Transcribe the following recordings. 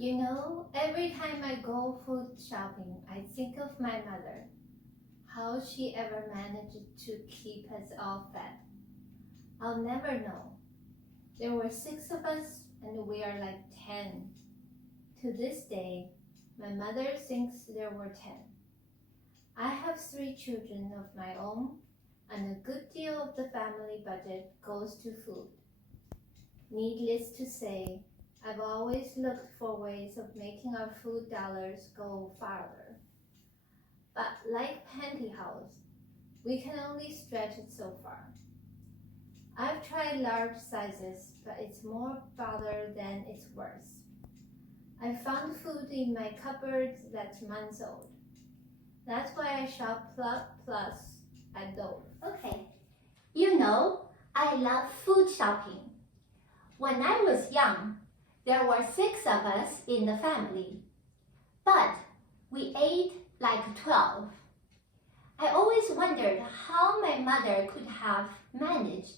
You know, every time I go food shopping, I think of my mother. How she ever managed to keep us all fed. I'll never know. There were 6 of us and we are like 10. To this day, my mother thinks there were 10. I have 3 children of my own, and a good deal of the family budget goes to food. Needless to say, I've always looked for ways of making our food dollars go farther. But like pantyhose, we can only stretch it so far. I've tried large sizes, but it's more bother than it's worth. I found food in my cupboard that's months old. That's why I shop plus at Dove. Okay. You know, I love food shopping. When I was young, there were 6 of us in the family, but we ate like 12. I always wondered how my mother could have managed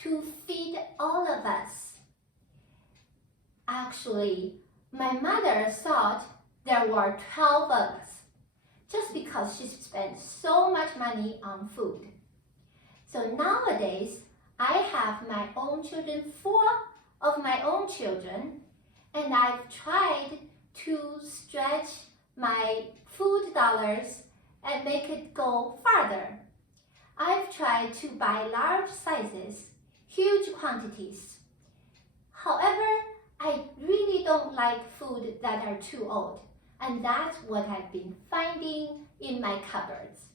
to feed all of us. Actually, my mother thought there were 12 of us, just because she spent so much money on food. So nowadays, I have my own children, 4 of my own children, and I've tried to stretch my food dollars and make it go farther. I've tried to buy large sizes, huge quantities. However, I really don't like food that are too old, and that's what I've been finding in my cupboards.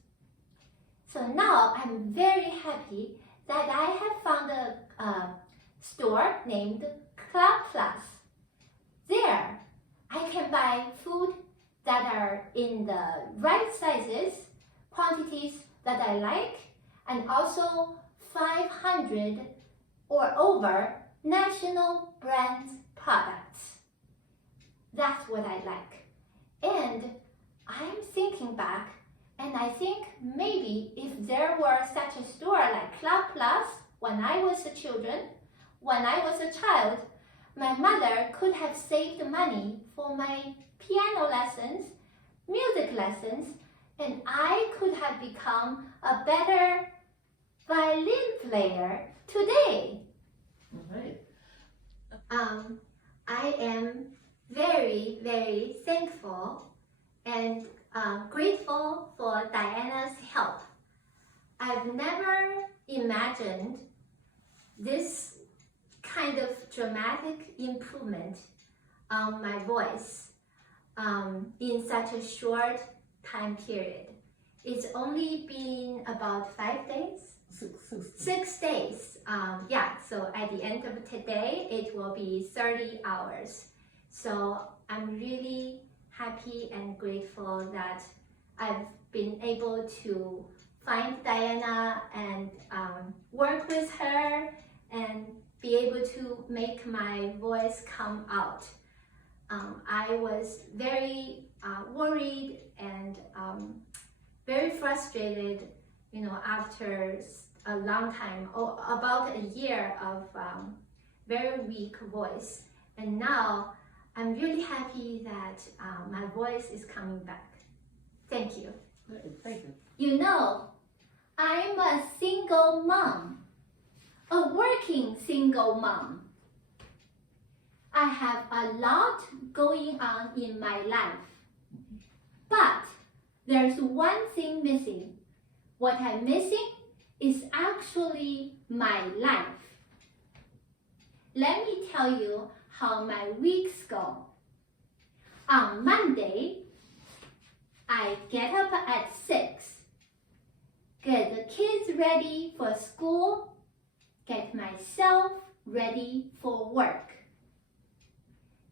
So now I'm very happy that I have found a store named Club Plus. There, I can buy food that are in the right sizes, quantities that I like, and also 500 or over national brands products. That's what I like. And I'm thinking back, and I think maybe if there were such a store like Club Plus when I was a child, my mother could have saved money for my piano lessons, music lessons, and I could have become a better violin player today. All right. I am very, very thankful and grateful for Diana's help. I've never imagined this kind of dramatic improvement on my voice in such a short time period. It's only been about 5 days? 6 days. So at the end of today, it will be 30 hours. So I'm really happy and grateful that I've been able to find Diana and work with her and be able to make my voice come out. I was very worried and very frustrated, after a long time, about a year of very weak voice. And now I'm really happy that my voice is coming back. Thank you. Thank you. You know, I'm a single mom, a working single mom. I have a lot going on in my life, but there's one thing missing. What I'm missing is actually my life. Let me tell you how my weeks go. On Monday, I get up at 6, get the kids ready for school, get myself ready for work.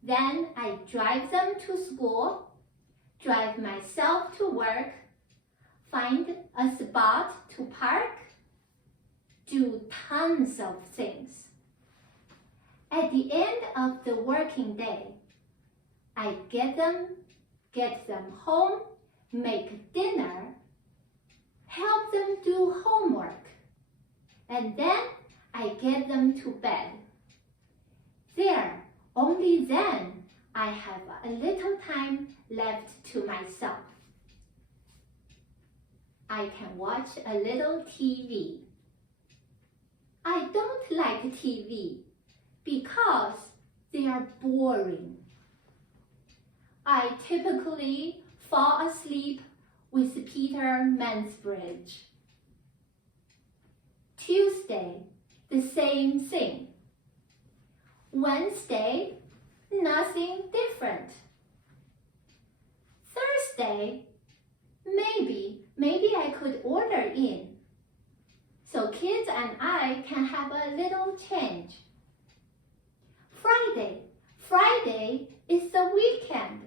Then I drive them to school, drive myself to work, find a spot to park, do tons of things. At the end of the working day, I get them home, make dinner, help them do homework, and then I get them to bed. Only then I have a little time left to myself. I can watch a little TV. I don't like TV because they are boring. I typically fall asleep with Peter Mansbridge. Tuesday, the same thing. Wednesday, nothing different. Thursday, maybe I could order in, so kids and I can have a little change. Friday is the weekend.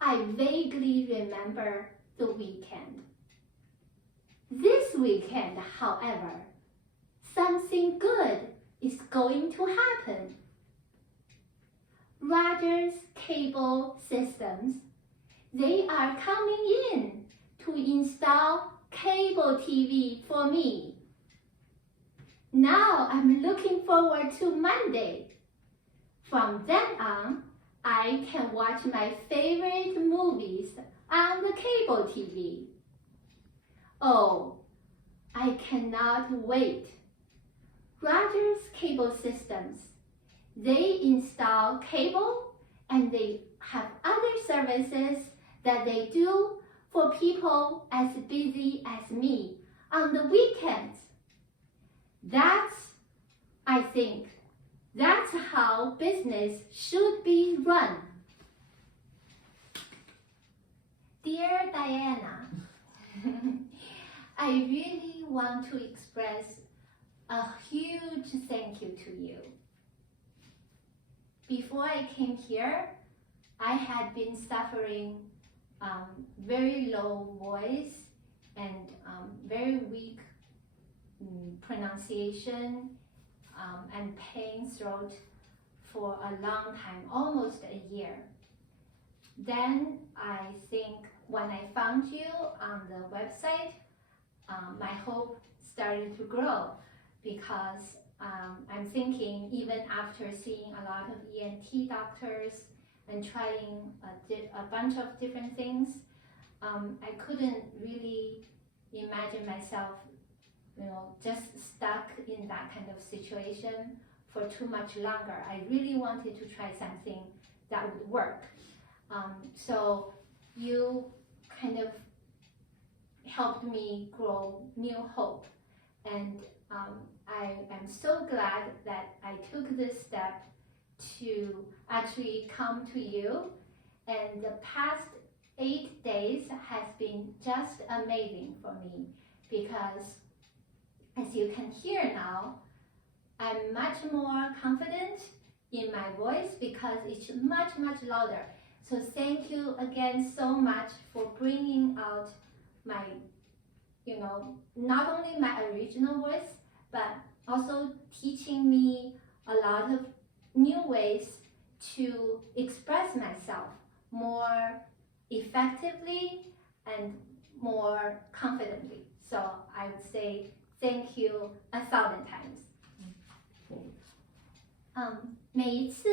I vaguely remember the weekend. This weekend, however, something good is going to happen. Rogers Cable Systems, they are coming in to install cable TV for me. Now I'm looking forward to Monday. From then on, I can watch my favorite movies on the cable TV. Oh, I cannot wait. Rogers Cable Systems, they install cable and they have other services that they do for people as busy as me on the weekends. I think, that's how business should be run. Dear Diana, I really want to express a huge thank you to you. Before I came here, I had been suffering very low voice and very weak pronunciation and pain throat for a long time, almost a year. Then I think when I found you on the website, my hope started to grow because I'm thinking even after seeing a lot of ENT doctors and trying a bunch of different things, I couldn't really imagine myself, just stuck in that kind of situation for too much longer. I really wanted to try something that would work. So you kind of helped me grow new hope. And I am so glad that I took this step to actually come to you. And the past 8 days has been just amazing for me because, as you can hear now, I'm much more confident in my voice because it's much, much louder. So thank you again so much for bringing out my, not only my original voice, but also teaching me a lot of new ways to express myself more effectively and more confidently. So I would say thank you 1,000 times. 每一次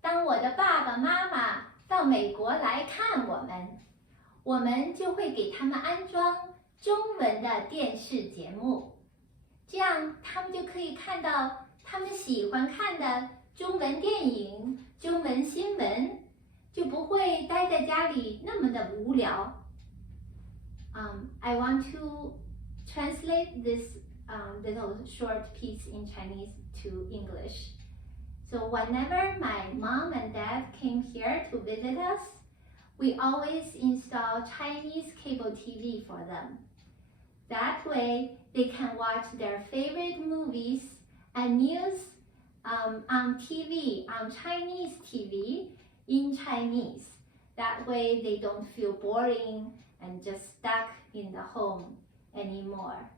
当我的爸爸妈妈到美国来看我们就会给他们安装中文的电视节目，这样他们就可以看到他们喜欢看的中文电影、中文新闻，就不会待在家里那么的无聊。I want to translate this little short piece in Chinese to English. So whenever my mom and dad came here to visit us, we always install Chinese cable TV for them. That way, they can watch their favorite movies and news on TV, on Chinese TV, in Chinese. That way, they don't feel boring and just stuck in the home anymore.